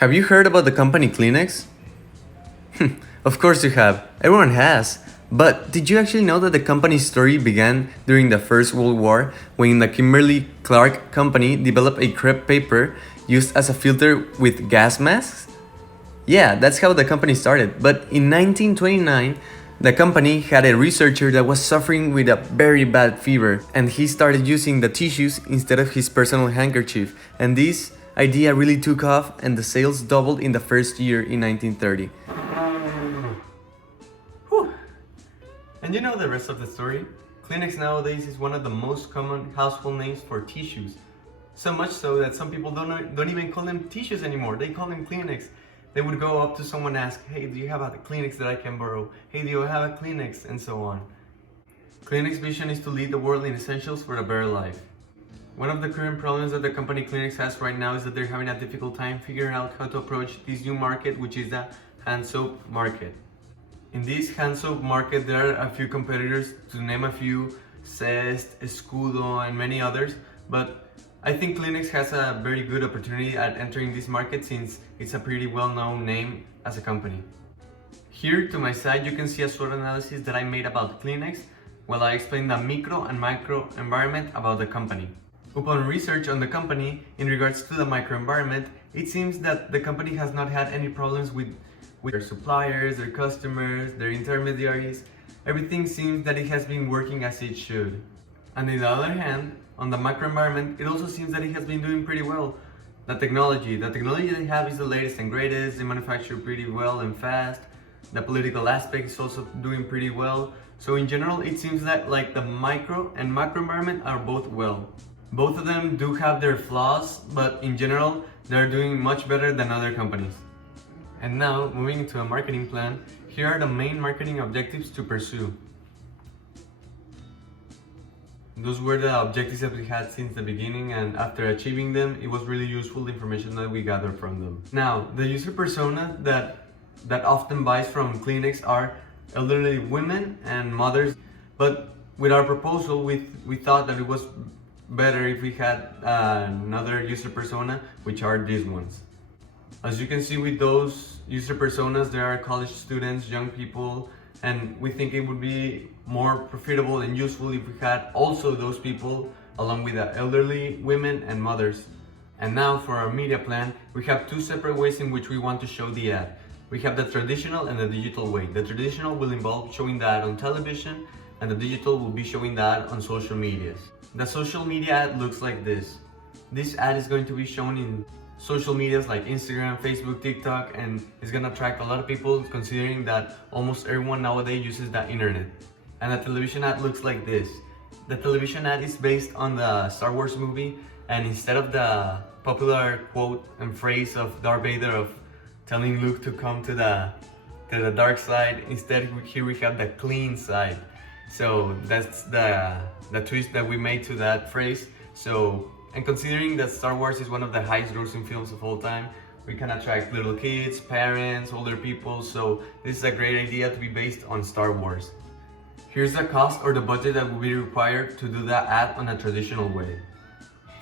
Have you heard about the company Kleenex? Of course you have. Everyone has. But did you actually know that the company's story began during the First World War when the Kimberly-Clark Company developed a crepe paper used as a filter with gas masks? Yeah, that's how the company started. But in 1929, the company had a researcher that was suffering with a very bad fever, and he started using the tissues instead of his personal handkerchief. And this idea really took off, and the sales doubled in the first year in 1930. Whew. And you know the rest of the story? Kleenex nowadays is one of the most common household names for tissues. So much so that some people don't even call them tissues anymore, they call them Kleenex. They would go up to someone and ask, hey, do you have a Kleenex that I can borrow? Hey, do you have a Kleenex? And so on. Kleenex's vision is to lead the world in essentials for a better life. One of the current problems that the company Kleenex has right now is that they're having a difficult time figuring out how to approach this new market, which is the hand soap market. In this hand soap market, there are a few competitors, to name a few, Zest, Escudo, and many others, but I think Kleenex has a very good opportunity at entering this market since it's a pretty well-known name as a company. Here to my side you can see a SWOT analysis that I made about Kleenex while I explain the micro and macro environment about the company. Upon research on the company in regards to the microenvironment, it seems that the company has not had any problems with their suppliers, their customers, their intermediaries. Everything seems that it has been working as it should. And on the other hand, on the macro environment, it also seems that it has been doing pretty well. The technology they have is the latest and greatest, they manufacture pretty well and fast. The political aspect is also doing pretty well. So in general, it seems that like the micro and macro environment are both well. Both of them do have their flaws, but in general, they're doing much better than other companies. And now, moving into a marketing plan, here are the main marketing objectives to pursue. Those were the objectives that we had since the beginning, and after achieving them, it was really useful the information that we gathered from them. Now, the user persona that often buys from Kleenex are elderly women and mothers, but with our proposal, we thought that it was better if we had another user persona, which are these ones. As you can see with those user personas, there are college students, young people, and we think it would be more profitable and useful if we had also those people along with the elderly women and mothers. And now for our media plan, we have two separate ways in which we want to show the ad. We have the traditional and the digital way. The traditional will involve showing the ad on television, and the digital will be showing the ad on social medias. The social media ad looks like this. This ad is going to be shown in social medias like Instagram, Facebook, TikTok, and it's gonna attract a lot of people considering that almost everyone nowadays uses the internet. And the television ad looks like this. The television ad is based on the Star Wars movie, and instead of the popular quote and phrase of Darth Vader of telling Luke to come to the dark side, instead here we have the clean side. So that's the twist that we made to that phrase. And considering that Star Wars is one of the highest grossing films of all time, we can attract little kids, parents, older people, so this is a great idea to be based on Star Wars. Here's the cost or the budget that will be required to do the ad on a traditional way.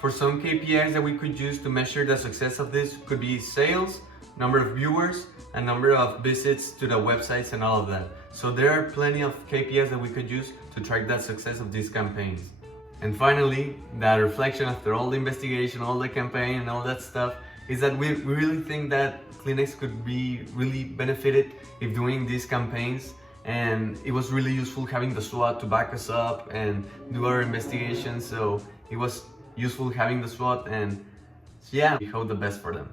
For some KPIs that we could use to measure the success of this could be sales, number of viewers, and number of visits to the websites and all of that. So there are plenty of KPIs that we could use to track the success of these campaigns. And finally, the reflection after all the investigation, all the campaign and all that stuff is that we really think that Kleenex could be really benefited if doing these campaigns, and it was really useful having the SWOT to back us up and do our investigation, so it was useful having the SWOT, and yeah, we hope the best for them.